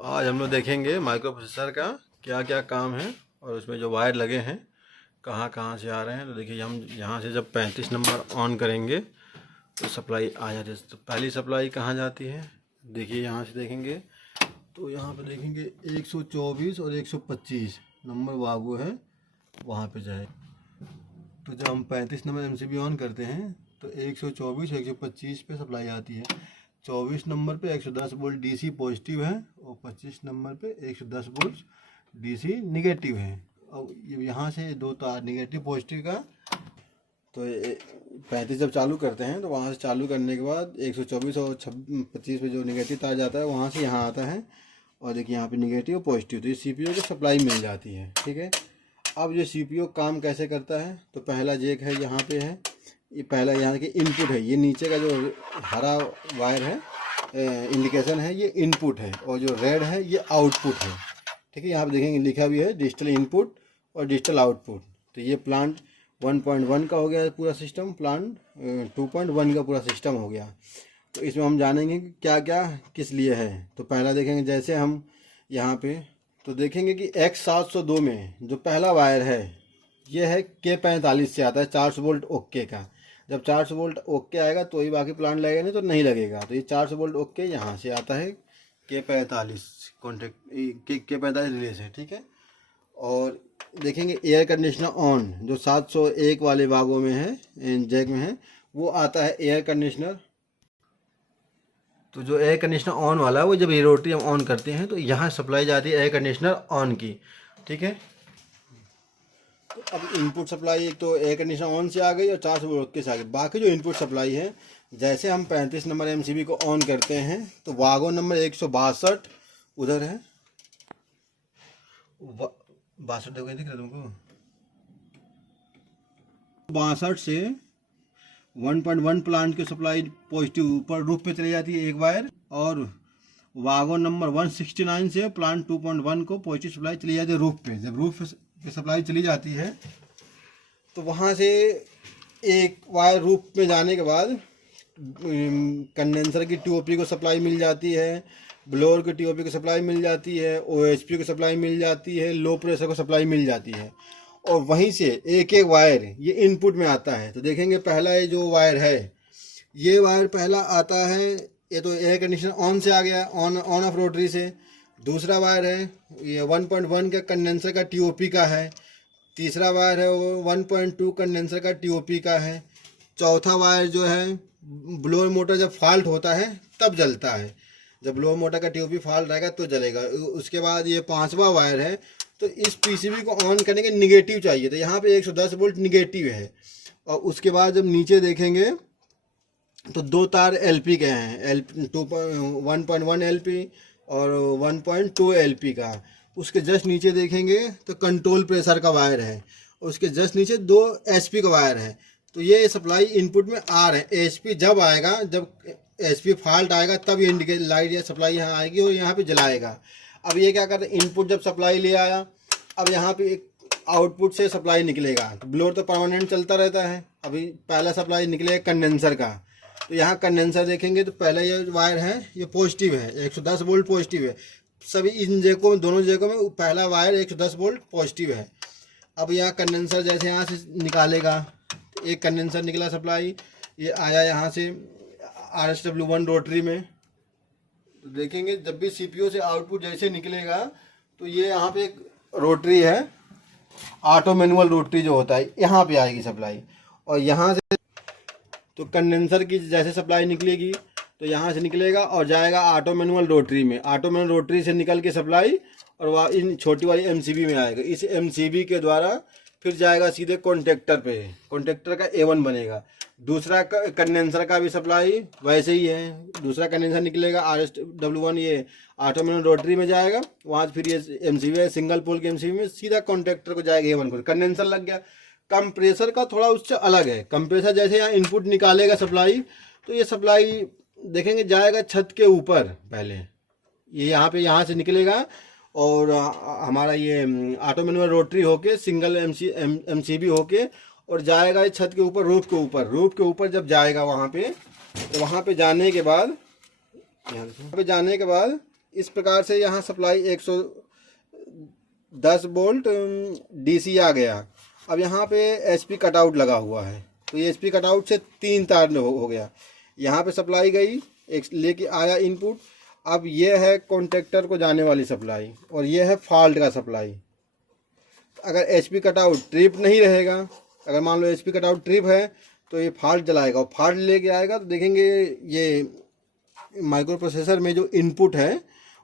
आज हम लोग देखेंगे माइक्रो प्रोसेसर का क्या क्या काम है और उसमें जो वायर लगे हैं कहाँ कहाँ से आ रहे हैं। तो देखिए हम यहाँ से जब 35 नंबर ऑन करेंगे तो सप्लाई आ जाती है। तो पहली सप्लाई कहाँ जाती है, देखिए यहाँ से देखेंगे तो यहाँ पे देखेंगे 124 और 125 नंबर वागू है, वहाँ पे जाए। तो जब हम 35 नंबर एमसीबी ऑन करते हैं तो 124 125 पे सप्लाई आती है। 24 नंबर पे 110 वोल्ट डीसी पॉजिटिव है और 25 नंबर पे 110 वोल्ट डीसी निगेटिव है। और यहाँ से दो तार निगेटिव पॉजिटिव का, तो 35 जब चालू करते हैं तो वहाँ से चालू करने के बाद 124 और 25 पे जो निगेटिव तार जाता है वहाँ से यहाँ आता है। और देखिए यहाँ पे निगेटिव और पॉजिटिव, तो ये सीपीयू को सप्लाई मिल जाती है। ठीक है, अब ये सीपीयू काम कैसे करता है, तो पहला जैक है यहाँ पे है, ये पहला यहाँ के इनपुट है, ये नीचे का जो हरा वायर है इंडिकेशन है ये इनपुट है और जो रेड है ये आउटपुट है। ठीक है, यहाँ पे देखेंगे लिखा भी है डिजिटल इनपुट और डिजिटल आउटपुट। तो ये प्लांट 1.1 का हो गया पूरा सिस्टम, प्लांट 2.1 का पूरा सिस्टम हो गया। तो इसमें हम जानेंगे कि क्या क्या किस लिए है। तो पहला देखेंगे जैसे हम यहाँ पे तो देखेंगे कि X702 में जो पहला वायर है ये है K45 से आता है 400 वोल्ट ओके का। जब 400 वोल्ट ओके आएगा तो ही बाकी प्लांट लगेगा, नहीं तो नहीं लगेगा। तो ये 400 वोल्ट ओके यहाँ से आता है K45 कॉन्टेक्ट K45 रिले से। ठीक है, और देखेंगे एयर कंडीशनर ऑन जो 701 वाले भागों में है जैक में है, वो आता है एयर कंडीशनर। तो जो एयर कंडीशनर ऑन वाला है वो जब ये रोटरी हम ऑन करते हैं तो यहाँ सप्लाई जाती है एयर कंडीशनर ऑन की। ठीक है, तो अब इनपुट सप्लाई एक तो एयर कंडीशनर ऑन से आ गई और 400 वोल्ट के से आ गई। बाकी जो इनपुट सप्लाई है जैसे हम 35 नंबर एमसीबी को ऑन करते हैं तो वागो नंबर 162 उधर है, 62 देखो दिख रहा तुमको, 62 से 1.1 प्लांट की सप्लाई पॉजिटिव ऊपर रूफ पे चली जाती है एक वायर, और वागन नंबर 169 से प्लांट 2.1 को पॉजिटिव सप्लाई चली जाती है रूफ पे। जब रूफ पे सप्लाई चली जाती है तो वहाँ से एक वायर रूफ में जाने के बाद कंडेंसर की टीओपी को सप्लाई मिल जाती है, ब्लोअर की टीओपी को सप्लाई मिल जाती है, ओएचपी को सप्लाई मिल जाती है, लो प्रेशर को सप्लाई मिल जाती है। और वहीं से एक एक वायर ये इनपुट में आता है। तो देखेंगे पहला ये जो वायर है ये वायर पहला आता है, ये तो एयर कंडीशनर ऑन से आ गया, ऑन ऑफ रोटरी से। दूसरा वायर है ये 1.1 का कंडेंसर का टीओपी का है। तीसरा वायर है वो 1.2 कंडेंसर का टीओपी का है। चौथा वायर जो है ब्लोअर मोटर जब फॉल्ट होता है तब जलता है, जब ब्लोअर मोटर का टीओपी फॉल्ट रहेगा तो जलेगा। उसके बाद ये पांचवा वायर है। तो इस पीसीबी को ऑन करने के निगेटिव चाहिए, तो यहाँ पे 110 वोल्ट निगेटिव है। और उसके बाद जब नीचे देखेंगे तो दो तार एलपी के हैं, 1.1 एलपी और 1.2 एलपी का। उसके जस्ट नीचे देखेंगे तो कंट्रोल प्रेशर का वायर है, उसके जस्ट नीचे दो एचपी का वायर है। तो ये सप्लाई इनपुट में आ रहे हैं। एचपी जब आएगा, जब एचपी फॉल्ट आएगा तब ये इंडिकेट लाइट या सप्लाई यहाँ आएगी और यहाँ पे जलाएगा। अब ये क्या करते हैं, इनपुट जब सप्लाई ले आया, अब यहाँ पे एक आउटपुट से सप्लाई निकलेगा। तो ब्लोअर तो परमानेंट चलता रहता है। अभी पहला सप्लाई निकलेगा कंडेंसर का, तो यहाँ कंडेंसर देखेंगे तो पहला ये वायर है ये पॉजिटिव है, 110 वोल्ट पॉजिटिव है। सभी इन जैकों में, दोनों जैकों में पहला वायर 110 वोल्ट पॉजिटिव है। अब यहाँ कंडेंसर जैसे यहाँ से निकालेगा, एक कंडेंसर निकला सप्लाई, ये आया यहाँ से RSW1 रोटरी में। तो देखेंगे जब भी सीपीयू से आउटपुट जैसे निकलेगा तो ये यहाँ पे एक रोटरी है, ऑटो मैनुअल रोटरी जो होता है, यहाँ पे आएगी सप्लाई। और यहाँ से तो कंडेंसर की जैसे सप्लाई निकलेगी तो यहाँ से निकलेगा और जाएगा ऑटो मैनुअल रोटरी में। ऑटो मैनुअल रोटरी से निकल के सप्लाई और वह इन छोटी वाली एमसीबी में आएगा। इस एमसीबी के द्वारा फिर जाएगा सीधे कॉन्टेक्टर पे, कॉन्टेक्टर का A1 बनेगा। दूसरा कंडेंसर का भी सप्लाई वैसे ही है, दूसरा कंडेंसर निकलेगा RSW1 ये ऑटो मैनुअल रोटरी में जाएगा, वहाँ फिर ये एमसीबी है सिंगल पोल के एमसीबी में सीधा कॉन्टेक्टर को जाएगा A1 को। कंडेंसर लग गया। कंप्रेसर का थोड़ा उससे अलग है। कंप्रेसर जैसे यहाँ इनपुट निकालेगा सप्लाई, तो ये सप्लाई देखेंगे जाएगा छत के ऊपर। पहले ये यहाँ से निकलेगा और हमारा ये ऑटो मैनुअल रोटरी होके सिंगल एमसीबी होके और जाएगा छत के ऊपर, रूफ के ऊपर जब जाएगा वहाँ पे, तो वहाँ पे जाने के बाद इस प्रकार से यहाँ सप्लाई 110 वोल्ट DC आ गया। अब यहाँ पे HP कटआउट लगा हुआ है, तो ये HP कटआउट से 3 तार हो गया। यहाँ पे सप्लाई गई, एक लेके आया इनपुट। अब ये है कॉन्टेक्टर को जाने वाली सप्लाई और ये है फॉल्ट का सप्लाई। अगर HP कटआउट ट्रिप नहीं रहेगा, अगर मान लो HP कटआउट ट्रिप है तो ये फॉल्ट जलाएगा और फॉल्ट लेके आएगा। तो देखेंगे ये माइक्रो प्रोसेसर में जो इनपुट है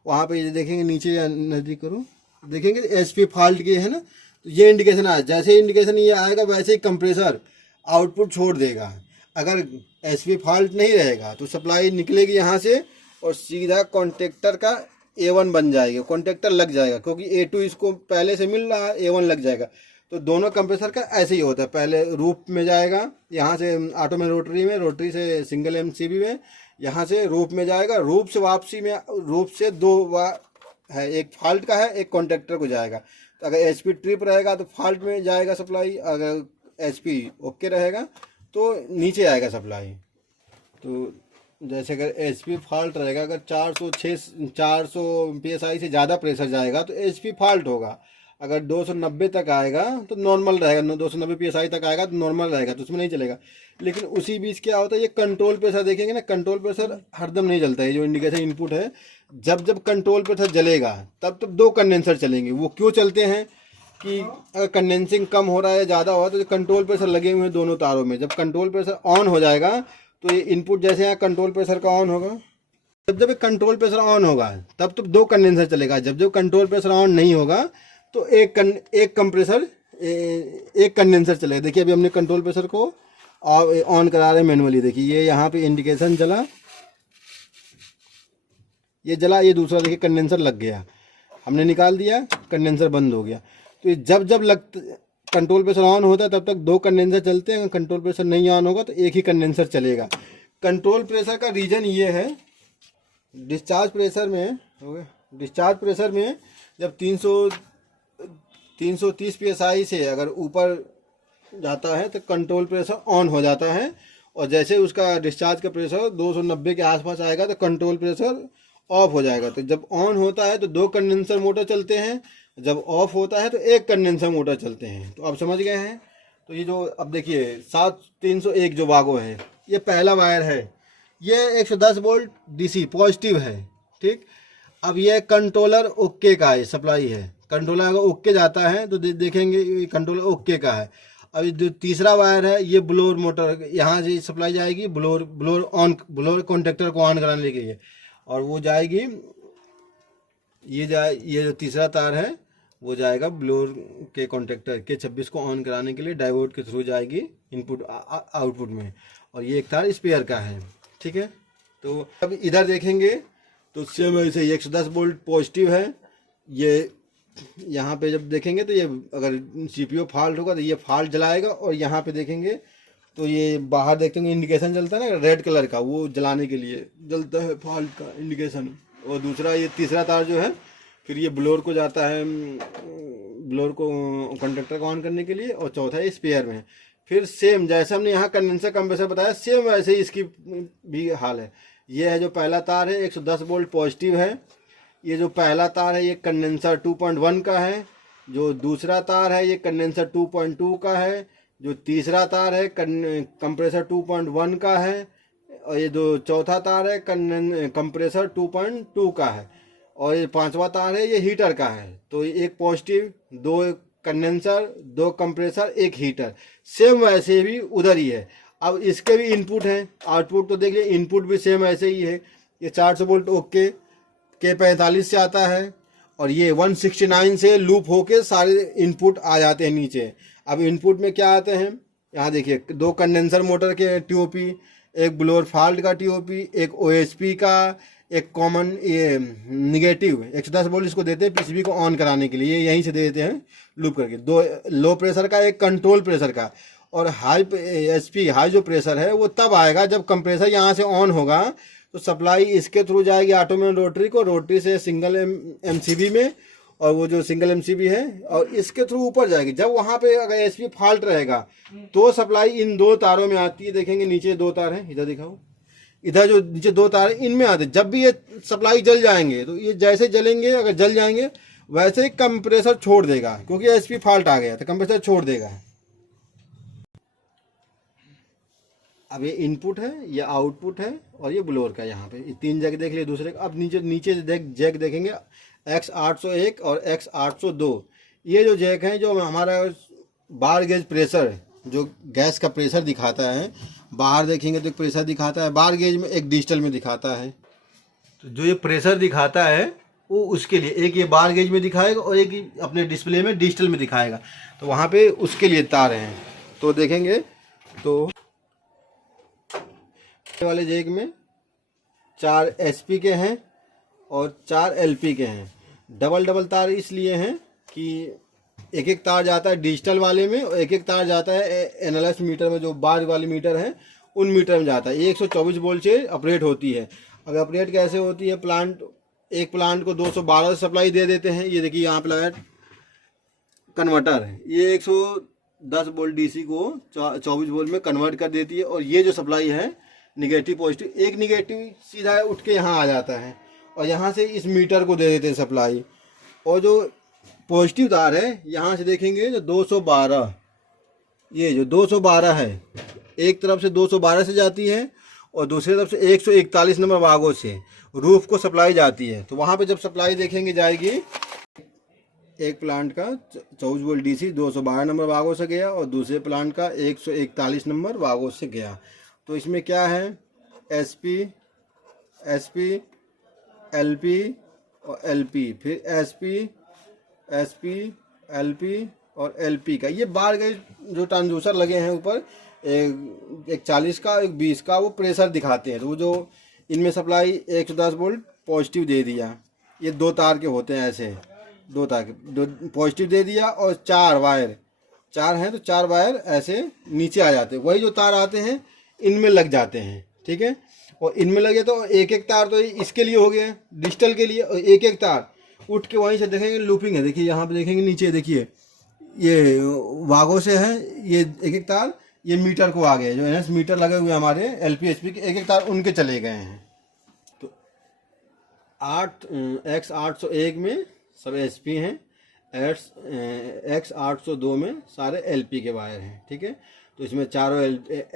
वहाँ पे ये देखेंगे, नीचे नज़दीक करो, देखेंगे HP फॉल्ट की है ना, तो ये इंडिकेशन आया। जैसे इंडिकेशन ये आएगा वैसे ही कंप्रेसर आउटपुट छोड़ देगा। अगर HP फॉल्ट नहीं रहेगा तो सप्लाई निकलेगी यहाँ से और सीधा कॉन्टेक्टर का A1 बन जाएगा, कॉन्टेक्टर लग जाएगा, क्योंकि A2 इसको पहले से मिल रहा है, A1 लग जाएगा। तो दोनों कंप्रेसर का ऐसे ही होता है, पहले रूफ में जाएगा, यहाँ से ऑटो में रोटरी से सिंगल MCB में, यहाँ से रूफ में जाएगा, रूफ से वापसी में, रूफ से 2 बार है, एक फॉल्ट का है, एक कॉन्टेक्टर को जाएगा। तो अगर HP ट्रिप रहेगा तो फॉल्ट में जाएगा सप्लाई, अगर HP ओके रहेगा तो नीचे आएगा सप्लाई। तो जैसे अगर HP फॉल्ट रहेगा, अगर 400 PSI से ज़्यादा प्रेशर जाएगा तो HP फॉल्ट होगा। अगर 290 तक आएगा तो नॉर्मल रहेगा, 290 PSI तक आएगा तो नॉर्मल रहेगा, तो उसमें नहीं चलेगा। लेकिन उसी बीच क्या होता है, ये कंट्रोल प्रेशर देखेंगे ना, कंट्रोल प्रेशर हरदम नहीं जलता है। जो इंडिकेशन इनपुट है, जब कंट्रोल प्रेशर जलेगा तब 2 कंडेंसर चलेंगे। वो क्यों चलते हैं कि अगर कंडेंसिंग कम हो रहा है, ज़्यादा हो रहा है, तो कंट्रोल प्रेशर लगे हुए हैं दोनों तारों में। जब कंट्रोल प्रेशर ऑन हो जाएगा तो ये इनपुट, जैसे यहाँ कंट्रोल प्रेशर का ऑन होगा, जब कंट्रोल प्रेशर ऑन होगा तब 2 कंडेंसर चलेगा। जब कंट्रोल प्रेशर ऑन नहीं होगा तो एक कंप्रेसर, एक कंडेंसर चलेगा। देखिए अभी हमने कंट्रोल प्रेशर को ऑन करा रहे हैं मैनुअली। देखिए ये यहाँ पे इंडिकेशन जला, ये जला, ये दूसरा देखिए कंडेंसर लग गया, हमने निकाल दिया, कंडेंसर बंद हो गया। तो जब कंट्रोल प्रेशर ऑन होता है तब तक 2 कंडेंसर चलते हैं। अगर कंट्रोल प्रेशर नहीं ऑन होगा तो एक ही कंडेंसर चलेगा। कंट्रोल प्रेशर का रीजन ये है, डिस्चार्ज प्रेशर में जब 330 PSI से अगर ऊपर जाता है तो कंट्रोल प्रेशर ऑन हो जाता है, और जैसे उसका डिस्चार्ज का प्रेशर 290 के आसपास आएगा तो कंट्रोल प्रेशर ऑफ हो जाएगा। तो जब ऑन होता है तो 2 कंडेंसर मोटर चलते हैं, जब ऑफ होता है तो एक कंडेंसर मोटर चलते हैं। तो आप समझ गए हैं। तो ये जो अब देखिए 7301 जो वागो है, ये पहला वायर है, ये 110 वोल्ट DC पॉजिटिव है, ठीक। अब ये कंट्रोलर ओके का है, सप्लाई है। कंट्रोलर अगर ओके जाता है तो देखेंगे कंट्रोलर ओके का है। अब जो तीसरा वायर है, ये ब्लोअर मोटर, यहाँ से सप्लाई जाएगी ब्लोअर कॉन्टेक्टर को ऑन कराने के लिए, और वो जाएगी, ये जो तीसरा तार है वो जाएगा ब्लोअर के कॉन्टेक्टर के 26 को ऑन कराने के लिए, डायोड के थ्रू जाएगी इनपुट आउटपुट में, और ये एक तार स्पेयर का है, ठीक है। तो अब इधर देखेंगे तो सेम ऐसे 110 वोल्ट पॉजिटिव है। ये यहाँ पे जब देखेंगे तो ये अगर CPU फॉल्ट होगा तो ये फॉल्ट जलाएगा, और यहाँ पे देखेंगे तो ये बाहर देखते हैं इंडिकेशन जलता है ना रेड कलर का, वो जलाने के लिए जलता है फॉल्ट का इंडिकेशन। और दूसरा ये तीसरा तार जो है फिर ये ब्लोअर को जाता है, ब्लोअर को कंडक्टर को ऑन करने के लिए, और चौथा ये स्पेयर में। फिर सेम जैसे हमने यहाँ कंडेंसर कंप्रेसर बताया, सेम वैसे ही इसकी भी हाल है। ये है जो पहला तार है 110 वोल्ट पॉजिटिव है। ये जो पहला तार है ये कंडेंसर 2.1 का है। जो दूसरा तार है ये कंडेंसर 2.2 का है। जो तीसरा तार है कंप्रेसर 2.1 का है, और ये जो चौथा तार है कंप्रेसर 2.2 का है, और ये पांचवा तार है ये हीटर का है। तो एक positive, 2 condenser, 2 compressor, 1 heater. Same वैसे भी उधर ही है। अब इसके भी इनपुट हैं, आउटपुट तो देखिए इनपुट भी सेम ऐसे ही है। ये 400 वोल्ट ओके के 45 से आता है, और ये 169 से लूप होके सारे इनपुट आ जाते हैं नीचे। अब इनपुट में क्या आते हैं, यहाँ देखिए 2 कंडेंसर मोटर के TOP, एक ब्लोअर फॉल्ट का TOP, एक OHP का, एक कॉमन ये निगेटिव 110 वोल्ट इसको देते हैं PCB को ऑन कराने के लिए, यहीं से दे देते हैं लूप करके। 2 लो प्रेशर का, एक कंट्रोल प्रेशर का, और हाई HP हाई जो प्रेशर है वो तब आएगा जब कंप्रेसर यहाँ से ऑन होगा तो सप्लाई इसके थ्रू जाएगी ऑटो में रोटरी को, रोटरी से सिंगल MCB में, और वो जो सिंगल MCB है और इसके थ्रू ऊपर जाएगी। जब वहाँ पे अगर HP फॉल्ट रहेगा तो सप्लाई इन 2 तारों में आती है। देखेंगे नीचे 2 तार हैं, इधर दिखाओ, इधर जो नीचे दो तार हैं, इनमें आते हैं। जब भी ये सप्लाई जल जाएंगे तो ये जैसे जलेंगे, अगर जल जाएंगे वैसे ही कंप्रेसर छोड़ देगा, क्योंकि एचपी फॉल्ट आ गया तो कंप्रेसर छोड़ देगा। अब ये इनपुट है, ये आउटपुट है और ये ब्लोअर का। यहाँ पे ये तीन जैक देख लिए दूसरे का। अब नीचे नीचे जैक देखेंगे X801 और X802। ये जो जैक हैं जो हमारा बार गेज प्रेशर, जो गैस का प्रेशर दिखाता है, बाहर देखेंगे तो एक प्रेशर दिखाता है बार गेज में, एक डिजिटल में दिखाता है। तो जो ये प्रेशर दिखाता है वो उसके लिए, एक ये बार गेज में दिखाएगा और एक अपने डिस्प्ले में डिजिटल में दिखाएगा। तो वहाँ पे उसके लिए तार हैं। तो देखेंगे तो वाले जैक में 4 HP के हैं और 4 LP के हैं। डबल तार इसलिए हैं कि एक एक तार जाता है डिजिटल वाले में और एक एक तार जाता है एनालॉग मीटर में, जो बार वाली मीटर है उन मीटर में जाता है। ये 124 वोल्ट से ऑपरेट होती है। अब ऑपरेट कैसे होती है, एक प्लांट को 212 सप्लाई दे देते हैं। ये देखिए यहाँ पे लगा कन्वर्टर है, ये 110 वोल्ट DC को 24 वोल्ट में कन्वर्ट कर देती है। और ये जो सप्लाई है निगेटिव पॉजिटिव, एक निगेटिव सीधा उठ के यहाँ आ जाता है और यहाँ से इस मीटर को दे देते हैं सप्लाई। और जो पॉजिटिव तार है यहाँ से देखेंगे जो 212, ये जो 212 है, एक तरफ से 212 से जाती है और दूसरी तरफ से 141 नंबर वागों से रूफ को सप्लाई जाती है। तो वहाँ पे जब सप्लाई देखेंगे जाएगी, एक प्लांट का 24 वोल्ट DC 212 नंबर वागों से गया और दूसरे प्लांट का 141 नंबर वागों से गया। तो इसमें क्या है, SP, LP और LP, फिर SP, LP और LP का। ये बार गेज जो ट्रांसड्यूसर लगे हैं ऊपर, एक 40 का एक 20 का, वो प्रेशर दिखाते हैं। तो वो जो इनमें सप्लाई 110 वोल्ट पॉजिटिव दे दिया, ये 2 तार के होते हैं, ऐसे 2 तार के पॉजिटिव दे दिया और 4 वायर, 4 हैं तो 4 वायर ऐसे नीचे आ जाते हैं। वही जो तार आते हैं इनमें लग जाते हैं, ठीक है। और इनमें लगे तो एक एक तार तो इसके लिए हो गया डिजिटल के लिए, और एक एक तार उठ के वहीं से देखेंगे लूपिंग है। देखिए यहाँ पे देखेंगे नीचे, देखिए ये वागों से है, ये एक एक तार ये मीटर को आ गए, जो NS मीटर लगे हुए हमारे LP HP के, एक एक तार उनके चले गए हैं। तो X801 में सब SP हैं, X802 में सारे LP के वायर हैं, ठीक है। तो इसमें चारों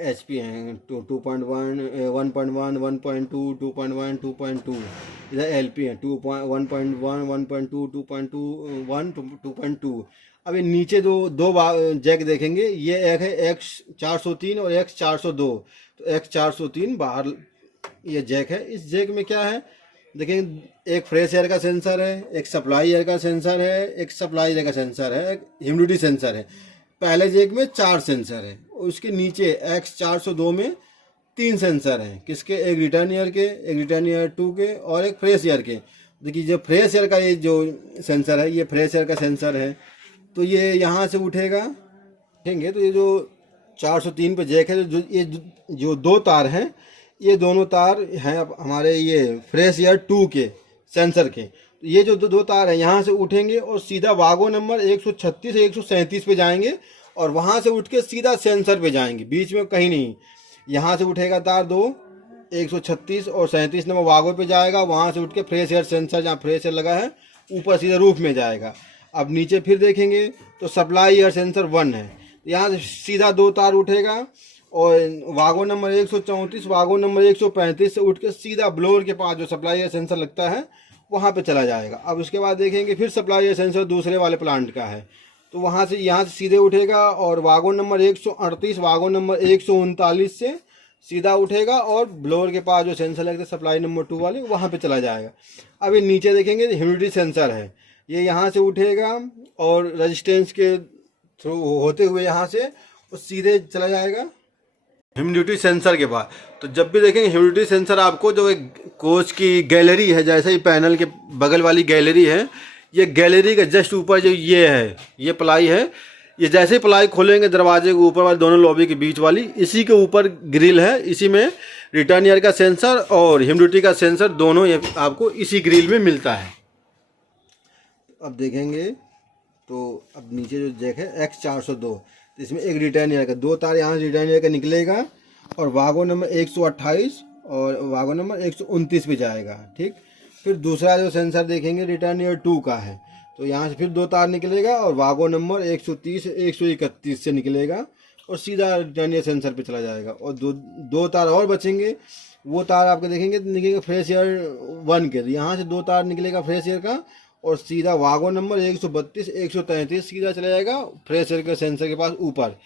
HP हैं, 2.1, 1.1, 1.2, 2.1, 2.2। इधर LP हैं 1.1, 1.2, 2.2, 2.2। अब ये नीचे दो जैक देखेंगे, ये एक है X403 और X402। तो X403 बाहर ये जैक है। इस जैक में क्या है देखेंगे, एक फ्रेश एयर का सेंसर है, एक सप्लाई एयर का सेंसर है, एक सप्लाई एयर का सेंसर है, एक ह्यूमिडिटी सेंसर है। पहले जैक में 4 सेंसर है। उसके नीचे X402 में 3 सेंसर हैं। किसके, एक रिटर्न ईयर के, एक रिटर्न ईयर 2 के और एक फ्रेश ईयर के। देखिए जो फ्रेश ईयर का ये जो सेंसर है, ये फ्रेश ईयर का सेंसर है। तो ये यहाँ से उठेगा, देखेंगे तो ये जो 403 पे जैक है, जो 2 तार हैं, ये दोनों तार हैं हमारे ये फ्रेश ईयर 2 के सेंसर के। तो ये जो दो तार हैं यहाँ से उठेंगे और सीधा वागो नंबर 136 से 137 पे जाएंगे और वहाँ से उठ के सीधा सेंसर पे जाएंगे, बीच में कहीं नहीं। यहाँ से उठेगा तार 136 और 37 नंबर वागो पे जाएगा, वहाँ से उठ के फ्रेश एयर सेंसर, जहाँ फ्रेश एयर लगा है, ऊपर सीधा रूफ में जाएगा। अब नीचे फिर देखेंगे तो सप्लाई एयर सेंसर 1 है, यहाँ से सीधा 2 तार उठेगा और वागो नंबर 134, वागो नंबर 135 से उठ के सीधा ब्लोअर के पास जो सप्लाई एयर सेंसर लगता है वहाँ पे चला जाएगा। अब उसके बाद देखेंगे फिर सप्लाई एयर सेंसर दूसरे वाले प्लांट का है, तो वहाँ से यहाँ से सीधे उठेगा और वागो नंबर 138, वागो नंबर 139 से सीधा उठेगा और ब्लोअर के पास जो सेंसर लगता है सप्लाई नंबर 2 वाले, वहाँ पे चला जाएगा। अब ये नीचे देखेंगे ह्यूमिडिटी सेंसर है, ये यहाँ से उठेगा और रेजिस्टेंस के थ्रू होते हुए यहाँ से वो सीधे चला जाएगा ह्यूमिडिटी सेंसर के पास। तो जब भी देखेंगे ह्यूमिडिटी सेंसर, आपको जो एक कोच की गैलरी है, जैसे ही पैनल के बगल वाली गैलरी है, ये गैलरी का जस्ट ऊपर जो ये है, ये प्लाई है, ये जैसे ही प्लाई खोलेंगे दरवाजे के ऊपर वाले दोनों लॉबी के बीच वाली, इसी के ऊपर ग्रिल है। इसी में रिटर्न ईयर का सेंसर और ह्यूमिडिटी का सेंसर दोनों ये आपको इसी ग्रिल में मिलता है। अब देखेंगे तो अब नीचे जो जैक है X402, तो इसमें एक रिटर्न ईयर का 2 तार यहाँ से रिटर्न ईयर का निकलेगा और वागो नंबर 128 और वागो नंबर 129 पे जाएगा। ठीक, फिर दूसरा जो सेंसर देखेंगे रिटर्न ईयर 2 का है, तो यहाँ से फिर 2 तार निकलेगा और वागो नंबर 130 131 से निकलेगा और सीधा रिटर्न ईयर सेंसर पे चला जाएगा। और दो तार और बचेंगे, वो तार आपके देखेंगे तो निकलेगा फ्रेश एयर 1 के, यहाँ से 2 तार निकलेगा फ्रेश एयर का और सीधा वागो नंबर 132 133 सीधा चला जाएगा फ्रेश एयर के सेंसर के पास ऊपर।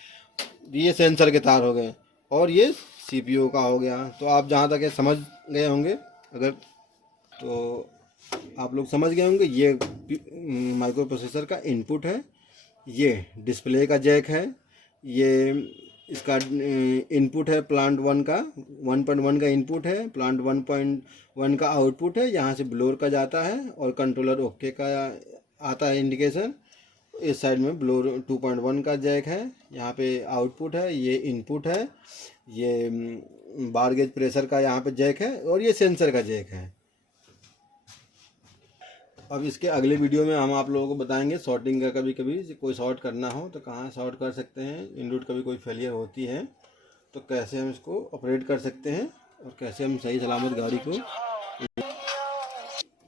ये सेंसर के तार हो गए और ये सीपीयू का हो गया। तो आप जहाँ तक ये समझ गए होंगे, अगर तो आप लोग समझ गए होंगे, ये माइक्रो प्रोसेसर का इनपुट है, ये डिस्प्ले का जैक है, ये इसका इनपुट है प्लांट 1 का 1.1 का इनपुट है, प्लांट 1.1 का आउटपुट है, यहाँ से ब्लोर का जाता है और कंट्रोलर ओके का आता है इंडिकेशन। इस साइड में ब्लोर 2.1 का जैक है, यहाँ पे आउटपुट है, ये इनपुट है, ये बार गेज प्रेशर का यहाँ पे जैक है और ये सेंसर का जैक है। अब इसके अगले वीडियो में हम आप लोगों को बताएंगे शॉर्टिंग का, कभी कभी कोई शॉर्ट करना हो तो कहाँ शॉर्ट कर सकते हैं, इनरूट कभी कोई फेलियर होती है तो कैसे हम इसको ऑपरेट कर सकते हैं और कैसे हम सही सलामत गाड़ी को।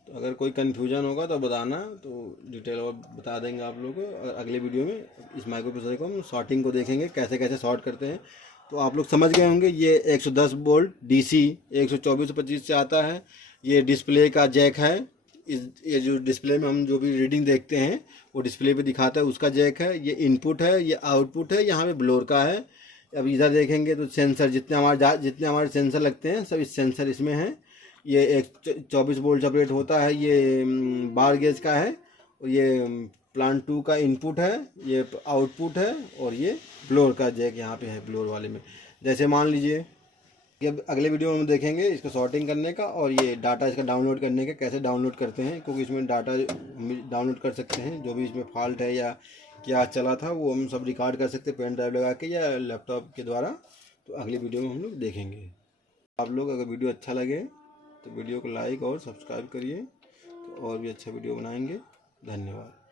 तो अगर कोई कन्फ्यूजन होगा तो बताना, तो डिटेल और बता देंगे आप लोगों को। और अगले वीडियो में इस माइक्रो प्रोसेसर को हम शॉर्टिंग को देखेंगे, कैसे कैसे शॉर्ट करते हैं। तो आप लोग समझ गए होंगे, ये 110 वोल्ट DC 124-25 से आता है, ये डिस्प्ले का जैक है, ये जो डिस्प्ले में हम जो भी रीडिंग देखते हैं वो डिस्प्ले पे दिखाता है उसका जैक है, ये इनपुट है, ये आउटपुट है, यहाँ पे ब्लोर का है। अब इधर देखेंगे तो सेंसर जितने हमारे सेंसर लगते हैं सब इस सेंसर इसमें हैं। ये 124 वोल्ट सेपरेट होता है, ये बार गेज का है और ये प्लांट 2 का इनपुट है, ये आउटपुट है और ये ब्लोर का जैक यहाँ पे है ब्लोर वाले में। जैसे मान लीजिए कि अब अगले वीडियो में हम देखेंगे इसको शॉर्टिंग करने का और ये डाटा इसका डाउनलोड करने का, कैसे डाउनलोड करते हैं, क्योंकि इसमें डाटा डाउनलोड कर सकते हैं, जो भी इसमें फॉल्ट है या क्या चला था वो हम सब रिकॉर्ड कर सकते हैं पेन ड्राइव लगा के या लैपटॉप के द्वारा। तो अगले वीडियो में हम लोग देखेंगे। आप लोग अगर वीडियो अच्छा लगे तो वीडियो को लाइक और सब्सक्राइब करिए, तो और भी अच्छा वीडियो बनाएंगे। धन्यवाद।